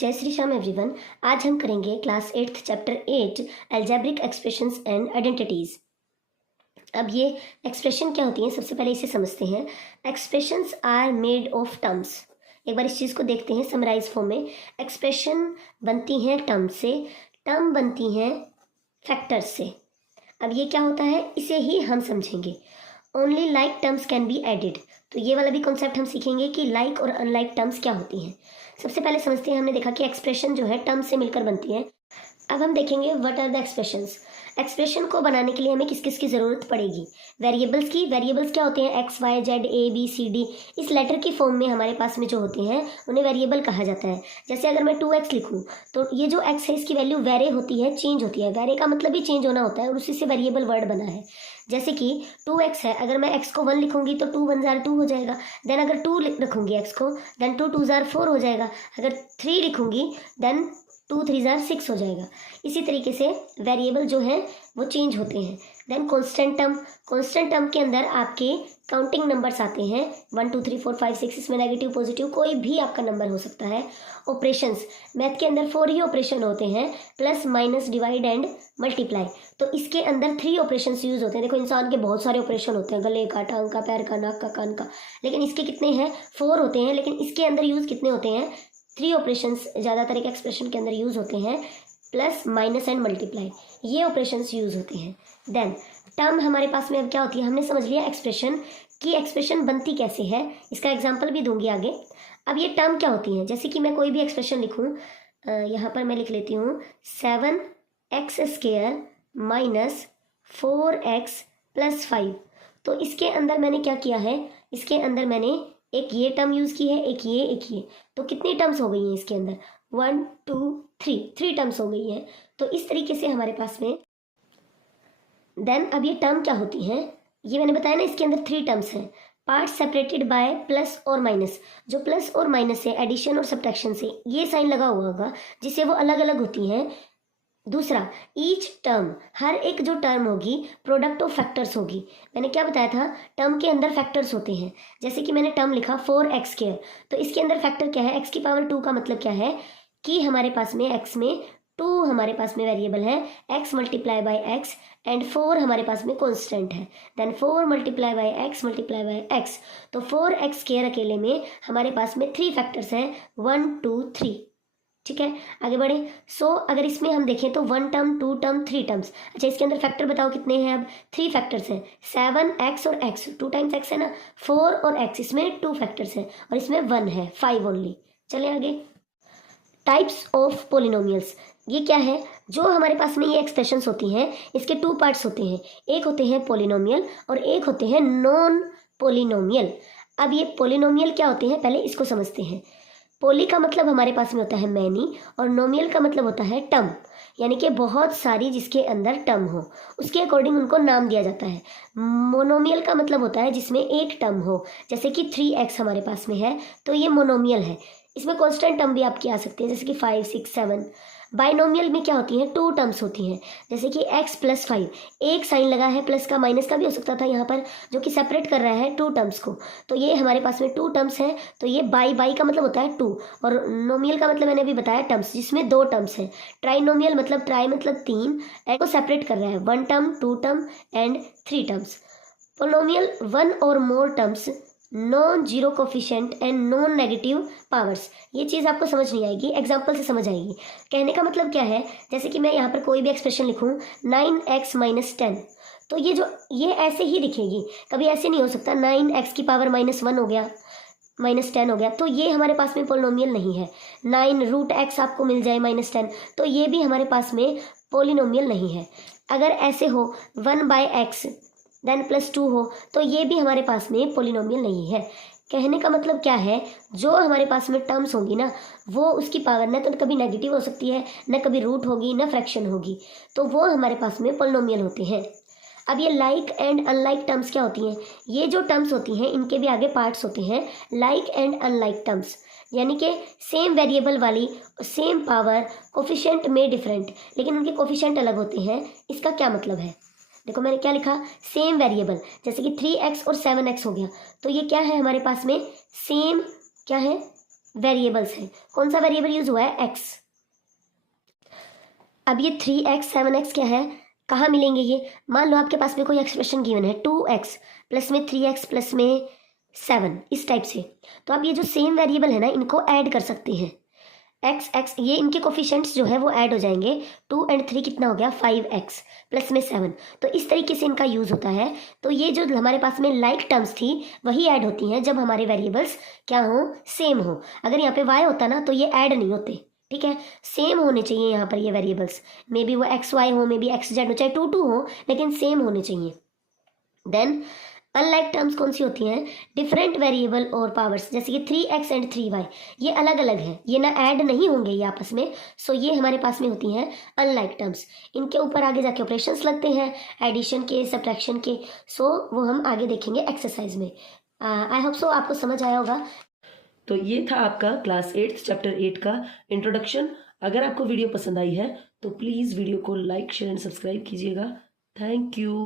जय श्री श्याम एवरीवन। आज हम करेंगे class 8 chapter 8 algebraic expressions and identities. अब ये एक्सप्रेशन क्या होती हैं, सबसे पहले इसे समझते हैं। Expressions are made of terms. एक बार इस चीज़ को देखते हैं समराइज फॉर्म में। एक्सप्रेशन बनती हैं टर्म से, टर्म बनती हैं फैक्टर्स से। अब ये क्या होता है, इसे ही हम समझेंगे। Only like terms can be added. तो ये वाला भी कॉन्सेप्ट हम सीखेंगे कि लाइक और अनलाइक टर्म्स क्या होती हैं। सबसे पहले समझते हैं, हमने देखा कि एक्सप्रेशन जो है टर्म से मिलकर बनती है। अब हम देखेंगे what are the expressions. Expression को बनाने के लिए हमें किस किस की ज़रूरत पड़ेगी। वेरिएबल्स की। वेरिएबल्स क्या होते हैं, X Y Z A B C D. इस लेटर की फॉर्म में हमारे पास में जो होते हैं उन्हें वेरिएबल कहा जाता है। जैसे अगर मैं 2x लिखूँ तो ये जो x है इसकी वैल्यू वेरे होती है, चेंज होती है। वेरे का मतलब ही चेंज होना होता है और उसी से वेरिएबल वर्ड बना है। जैसे कि 2x है, अगर मैं x को 1 लिखूंगी तो 2 1 जार 2 हो जाएगा। देन अगर 2 रखूंगी x को, देन 2 2 जार 4 हो जाएगा। अगर 3 लिखूंगी देन 2 3 जार 6 हो जाएगा। इसी तरीके से वेरिएबल जो है वो चेंज होते हैं। Then constant term. Constant term के अंदर आपके काउंटिंग नंबर्स आते हैं 1 2 3 4 5 6। इसमें नेगेटिव पॉजिटिव कोई भी आपका नंबर हो सकता है। ऑपरेशंस। मैथ के अंदर 4 ही ऑपरेशन होते हैं, plus minus divide and multiply. तो इसके अंदर 3 ऑपरेशंस यूज होते हैं। देखो इंसान के बहुत सारे ऑपरेशन होते हैं, गले का, टांग का, पैर का, नाक का, कान का, लेकिन इसके कितने हैं, 4 होते हैं। लेकिन इसके अंदर यूज कितने होते हैं, 3 ऑपरेशंस ज़्यादातर एक एक्सप्रेशन के अंदर यूज होते हैं, प्लस माइनस एंड मल्टीप्लाई। ये ऑपरेशंस यूज होते हैं। देन टर्म हमारे पास में अब क्या होती है, हमने समझ लिया एक्सप्रेशन की एक्सप्रेशन बनती कैसे है, इसका एग्जाम्पल भी दूंगी आगे। अब ये टर्म क्या होती हैं, जैसे कि मैं कोई भी एक्सप्रेशन लिखूँ, यहाँ पर मैं लिख लेती हूँ 7x² माइनस 4x प्लस 5। तो इसके अंदर मैंने क्या किया है, इसके अंदर मैंने एक ये टर्म यूज़ की है, एक ये। तो कितनी टर्म्स हो गई हैं इसके अंदर, 1 2 3 टर्म्स हो गई हैं। तो इस तरीके से हमारे पास में देन अब ये टर्म क्या होती हैं, ये मैंने बताया ना, इसके अंदर 3 टर्म्स हैं। पार्ट सेपरेटेड बाय प्लस और माइनस। जो प्लस और माइनस है, एडिशन और सब्ट्रैक्शन से ये साइन लगा हुआ होगा जिससे वो अलग अलग होती हैं। दूसरा, ईच टर्म, हर एक जो टर्म होगी प्रोडक्ट ऑफ फैक्टर्स होगी। मैंने क्या बताया था, टर्म के अंदर फैक्टर्स होते हैं। जैसे कि मैंने टर्म लिखा 4x², तो इसके अंदर फैक्टर क्या है, x की पावर 2 का मतलब क्या है कि हमारे पास में x में 2 हमारे पास में वेरिएबल है, x multiply by X and 4 हमारे पास में कॉन्स्टेंट है। Then 4 multiply by X multiply by X. तो 4x² अकेले में हमारे पास में 3 फैक्टर्स हैं, 1 2 3। ठीक है, आगे बढ़े। अगर इसमें हम देखें तो 1 टर्म 2 टर्म 3 टर्म्स। अच्छा, इसके अंदर फैक्टर बताओ कितने हैं, अब 3 फैक्टर्स हैं, 7x और x, 2 टाइम्स x है ना, 4 और x, इसमें 2 फैक्टर्स हैं और इसमें 1 है, 5 ओनली। चले आगे। Types of polynomials. ये क्या है, जो हमारे पास में ये एक्सप्रेशंस होती हैं इसके 2 पार्ट्स होते हैं। एक होते हैं पोलिनोमियल और एक होते हैं नॉन पोलिनोमियल। अब ये पोलिनोमियल क्या होते हैं, पहले इसको समझते हैं। पोली का मतलब हमारे पास में होता है मैनी और नोमियल का मतलब होता है टर्म, यानी कि बहुत सारी जिसके अंदर टर्म हो उसके अकॉर्डिंग उनको नाम दिया जाता है। मोनोमियल का मतलब होता है जिसमें एक टर्म हो, जैसे कि 3x हमारे पास में है तो ये मोनोमियल है। इसमें कॉन्स्टेंट टर्म भी आपकी आ सकती है, जैसे कि 5 6 7। बाइनोमियल में क्या होती हैं, 2 टर्म्स होती हैं, जैसे कि x प्लस 5। एक साइन लगा है, प्लस का माइनस का भी हो सकता था यहाँ पर, जो कि सेपरेट कर रहा है 2 टर्म्स को। तो ये हमारे पास में 2 टर्म्स हैं, तो ये बाई का मतलब होता है 2। और नोमियल का मतलब मैंने अभी बताया टर्म्स, जिसमें 2 टर्म्स हैं। ट्राइनोमियल मतलब ट्राई मतलब 3, को सेपरेट कर रहा है 1 term 2 term and 3 terms. Polynomial 1 और मोर terms, non zero coefficient and non negative powers. ये चीज़ आपको समझ नहीं आएगी, एग्जाम्पल से समझ आएगी। कहने का मतलब क्या है, जैसे कि मैं यहाँ पर कोई भी एक्सप्रेशन लिखूँ 9x माइनस 10, तो ये ऐसे ही दिखेगी, कभी ऐसे नहीं हो सकता 9x की पावर -1 हो गया, -10 हो गया, तो ये हमारे पास में पोलिनोमियल नहीं है। 9√x आपको मिल जाए -10, तो ये भी हमारे पास में पोलिनोमियल नहीं है। अगर ऐसे हो 1/x देन +2 हो, तो ये भी हमारे पास में पोलिनोमियल नहीं है। कहने का मतलब क्या है, जो हमारे पास में टर्म्स होंगी ना, वो उसकी पावर न तो कभी नेगेटिव हो सकती है, न कभी रूट होगी, न फ्रैक्शन होगी, तो वो हमारे पास में पोलिनोमियल होते हैं। अब ये लाइक एंड अनलाइक टर्म्स क्या होती हैं, ये जो टर्म्स होती हैं इनके भी आगे पार्ट्स होते हैं, लाइक एंड अनलाइक टर्म्स, यानी कि सेम वेरिएबल वाली, सेम पावर, कोफिशिएंट में डिफरेंट, लेकिन उनके कोफिशिएंट अलग होते हैं। इसका क्या मतलब है, देखो मैंने क्या लिखा, सेम वेरिएबल, जैसे कि 3x और 7x हो गया, तो ये क्या है हमारे पास में, सेम क्या है, वेरिएबल्स हैं। कौन सा वेरिएबल यूज हुआ है? एक्स। अब ये 3x 7x क्या है, कहाँ मिलेंगे ये? मान लो आपके पास में कोई एक्सप्रेशन गिवन है 2x प्लस में 3x प्लस में 7, इस टाइप से। तो आप ये जो सेम वेरिएबल है ना, इनको ऐड कर सकते हैं। x ये इनके कोफिशिएंट्स जो है वो ऐड हो जाएंगे। 2 और 3 कितना हो गया? 5x प्लस में 7। तो इस तरीके से इनका यूज होता है। तो ये जो हमारे पास में लाइक टर्म्स थी वही ऐड होती हैं जब हमारे वेरिएबल्स क्या हो? सेम हो। अगर यहाँ पे y होता ना तो ये ऐड नहीं होते। ठीक है, सेम होने चाहिए यहाँ पर ये वेरिएबल्स। मे बी वो एक्स वाई हो, मे बी एक्स जेड हो, चाहे 2 2 हो, लेकिन सेम होने चाहिए। देन अनलाइक टर्म्स कौन सी होती हैं? डिफरेंट वेरिएबल और पावर्स, जैसे कि 3x एंड 3y, ये अलग अलग हैं, ये ना ऐड नहीं होंगे ये आपस में। सो ये हमारे पास में होती हैं अनलाइक टर्म्स। इनके ऊपर आगे जाके ऑपरेशंस लगते हैं, एडिशन के, सब्ट्रैक्शन के। सो वो हम आगे देखेंगे एक्सरसाइज में। आई होप सो आपको समझ आया होगा। तो ये था आपका क्लास 8 चैप्टर 8 का इंट्रोडक्शन। अगर आपको वीडियो पसंद आई है तो प्लीज़ वीडियो को लाइक शेयर एंड सब्सक्राइब कीजिएगा। Thank you.